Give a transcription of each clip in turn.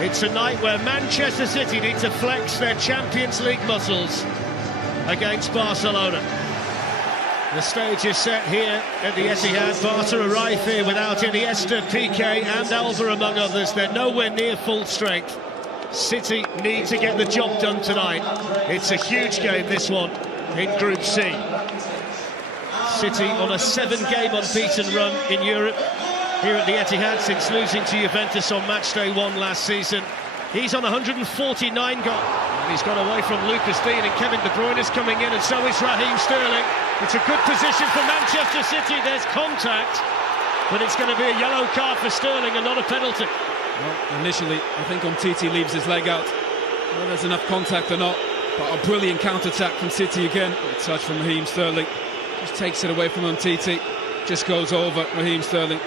It's a night where Manchester City need to flex their Champions League muscles against Barcelona. The stage is set here at the Etihad. Barca arrive here without Iniesta, Piqué and Alba among others. They're nowhere near full strength. City need to get the job done tonight. It's a huge game, this one, in Group C. City on a 7-game unbeaten run in Europe here at the Etihad since losing to Juventus on matchday 1 last season. He's on 149 goals. And he's gone away from Lucas Digne, and Kevin De Bruyne is coming in, and so is Raheem Sterling. It's a good position for Manchester City. There's contact, but it's going to be a yellow card for Sterling and not a penalty. Well, initially, I think Umtiti leaves his leg out. Whether there's enough contact or not, but a brilliant counter-attack from City again. A touch from Raheem Sterling. Just takes it away from Umtiti. Just goes over Raheem Sterling.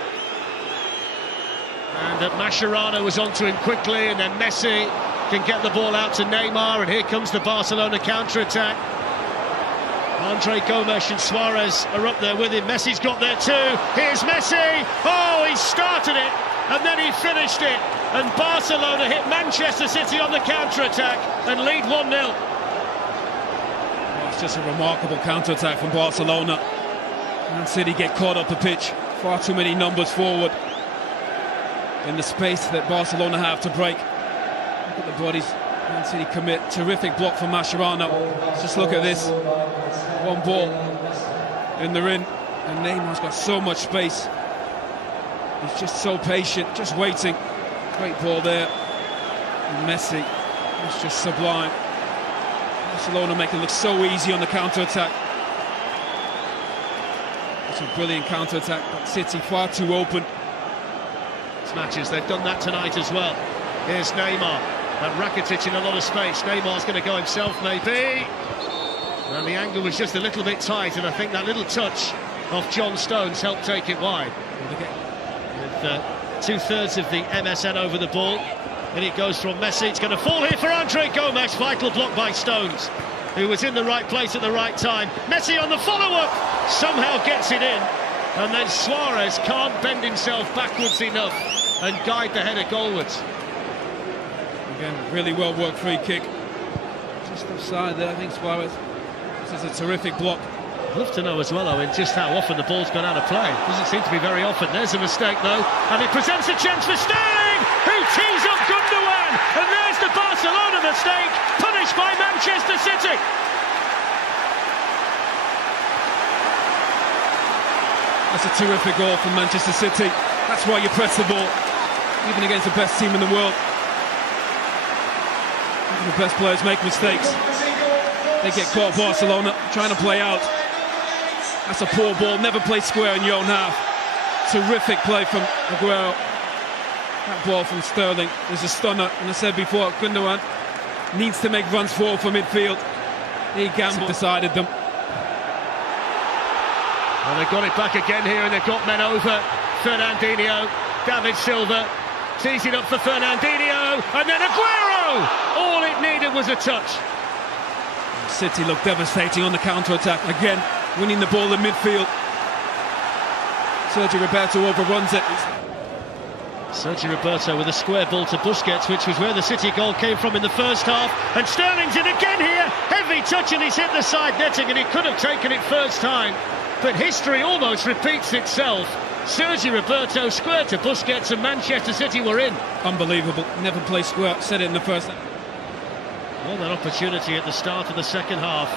And Mascherano was onto him quickly, and then Messi can get the ball out to Neymar, and here comes the Barcelona counter-attack. Andre Gomes and Suarez are up there with him. Messi's got there too. Here's Messi. Oh, he started it, and then he finished it. And Barcelona hit Manchester City on the counter-attack and lead 1-0. Well, it's just a remarkable counter-attack from Barcelona. Man City get caught up the pitch. Far too many numbers forward in the space that Barcelona have to break. Look at the bodies Man City commit. Terrific block from Mascherano. Just look at this. One ball in the ring, and Neymar's got so much space. He's just so patient, just waiting. Great ball there. And Messi, it's just sublime. Barcelona make it look so easy on the counter-attack. It's a brilliant counter-attack, but City far too open. Matches, they've done that tonight as well. Here's Neymar, and Rakitic in a lot of space. Neymar's going to go himself, maybe. And the angle was just a little bit tight, and I think that little touch of John Stones helped take it wide. With two-thirds of the MSN over the ball, and it goes from Messi. It's going to fall here for Andre Gomes. Vital block by Stones, who was in the right place at the right time. Messi on the follow-up, somehow gets it in, and then Suarez can't bend himself backwards enough and guide the header goalwards. Again, really well worked free kick. Just offside there, I think Suarez. This is a terrific block. I'd love to know as well, Owen, just how often the ball's gone out of play. Doesn't seem to be very often. There's a mistake though, and it presents a chance for Sterling, who tees up Gundogan, and there's the Barcelona mistake, punished by Manchester City. That's a terrific goal from Manchester City. That's why you press the ball, even against the best team in the world. Even the best players make mistakes. They get caught, Barcelona, trying to play out. That's a poor ball, never played square in your own half. Terrific play from Aguero. That ball from Sterling is a stunner, and I said before, Gundogan needs to make runs forward for midfield. He gambled, decided them. Well, they've got it back again here, and they've got men over. Fernandinho, David Silva, tees it up for Fernandinho, and then Aguero! All it needed was a touch. City look devastating on the counter-attack, again, winning the ball in midfield. Sergio Roberto overruns it. Sergio Roberto with a square ball to Busquets, which was where the City goal came from in the first half, and Sterling's in again here, heavy touch, and he's hit the side netting, and he could have taken it first time, but history almost repeats itself. Sergio Roberto square to Busquets, and Manchester City were in. Unbelievable, never play square, said it in the first half. Well, that opportunity at the start of the second half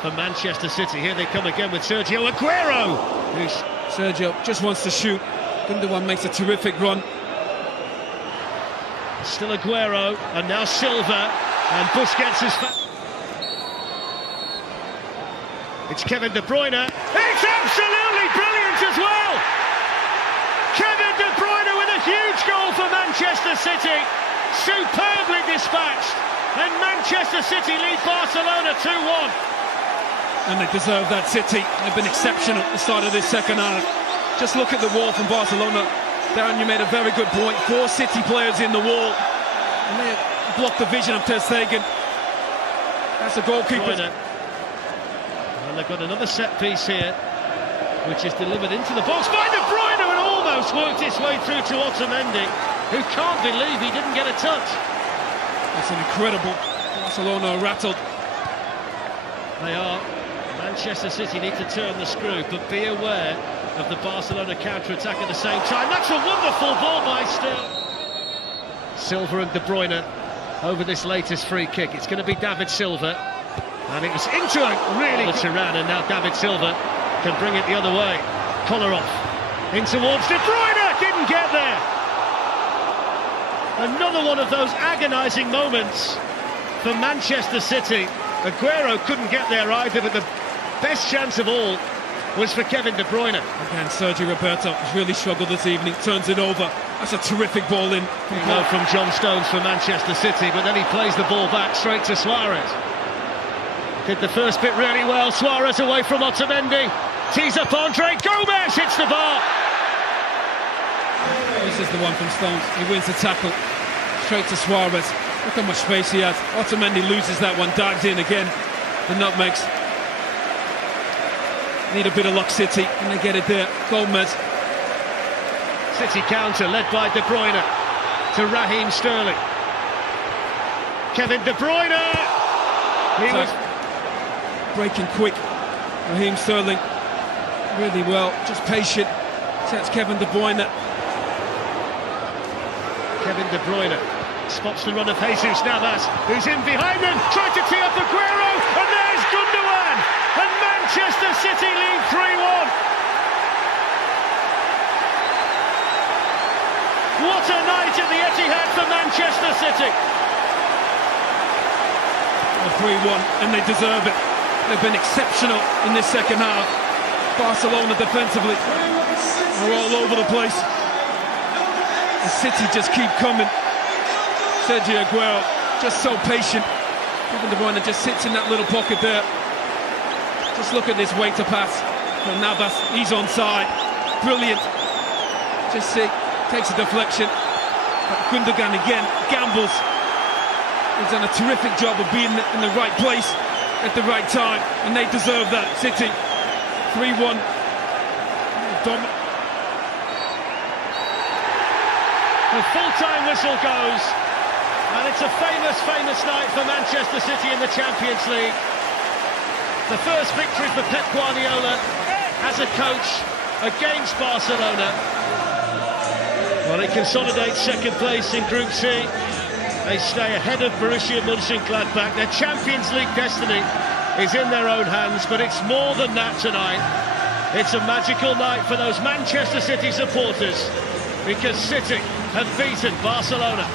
for Manchester City. Here they come again with Sergio Aguero. Sergio just wants to shoot. Gundogan makes a terrific run. Still Aguero, and now Silva, and Busquets is... It's Kevin De Bruyne. It's absolutely brilliant as well! Kevin De Bruyne with a huge goal for Manchester City. Superbly dispatched. And Manchester City lead Barcelona 2-1. And they deserve that, City. They've been exceptional at the start of this second half. Just look at the wall from Barcelona. Darren, you made a very good point. 4 City players in the wall. And they blocked the vision of Ter Stegen. That's the goalkeeper. And they've got another set piece here, which is delivered into the box by De Bruyne, and almost worked its way through to Otamendi. who can't believe he didn't get a touch. It's an incredible. Barcelona are rattled. They are. Manchester City need to turn the screw, but be aware of the Barcelona counter-attack at the same time. That's a wonderful ball by Silva and De Bruyne over this latest free kick. It's going to be David Silva, and it was into a really good Turan, and now David Silva can bring it the other way. Kolarov in towards De Bruyne, didn't get there. Another one of those agonising moments for Manchester City. Aguero couldn't get there either, but the best chance of all was for Kevin De Bruyne. Again, Sergio Roberto has really struggled this evening, turns it over. That's a terrific ball in. From John Stones for Manchester City, but then he plays the ball back straight to Suarez. Did the first bit really well. Suarez away from Otamendi. Tees up Andre. Gomez hits the bar. This is the one from Stones. He wins the tackle. Straight to Suarez. Look how much space he has. Otamendi loses that one, dives in again. The nutmegs. Need a bit of luck, City, and they get it there. Gomez. City counter led by De Bruyne to Raheem Sterling. Kevin De Bruyne. He was breaking quick. Raheem Sterling really well, just patient. That's Kevin De Bruyne. Kevin De Bruyne spots the run of Jesus Navas, who's in behind them, tried to tee up Aguero, and there's Gundogan, and Manchester City lead 3-1. What a night at the Etihad for Manchester City. 3-1, and they deserve it. They've been exceptional in this second half. Barcelona defensively are all over the place. The City just keep coming. Sergio Aguero just so patient. Kevin De Bruyne just sits in that little pocket there. Just look at this way to pass from Navas. He's onside. Brilliant. Just see, takes a deflection. But Gundogan again gambles. He's done a terrific job of being in the right place at the right time, and they deserve that. City 3-1. The full-time whistle goes, and it's a famous night for Manchester City in the Champions League. The first victory for Pep Guardiola as a coach against Barcelona. Well, he consolidates second place in Group C. They stay ahead of Borussia Mönchengladbach. Their Champions League destiny is in their own hands, but it's more than that tonight. It's a magical night for those Manchester City supporters, because City have beaten Barcelona.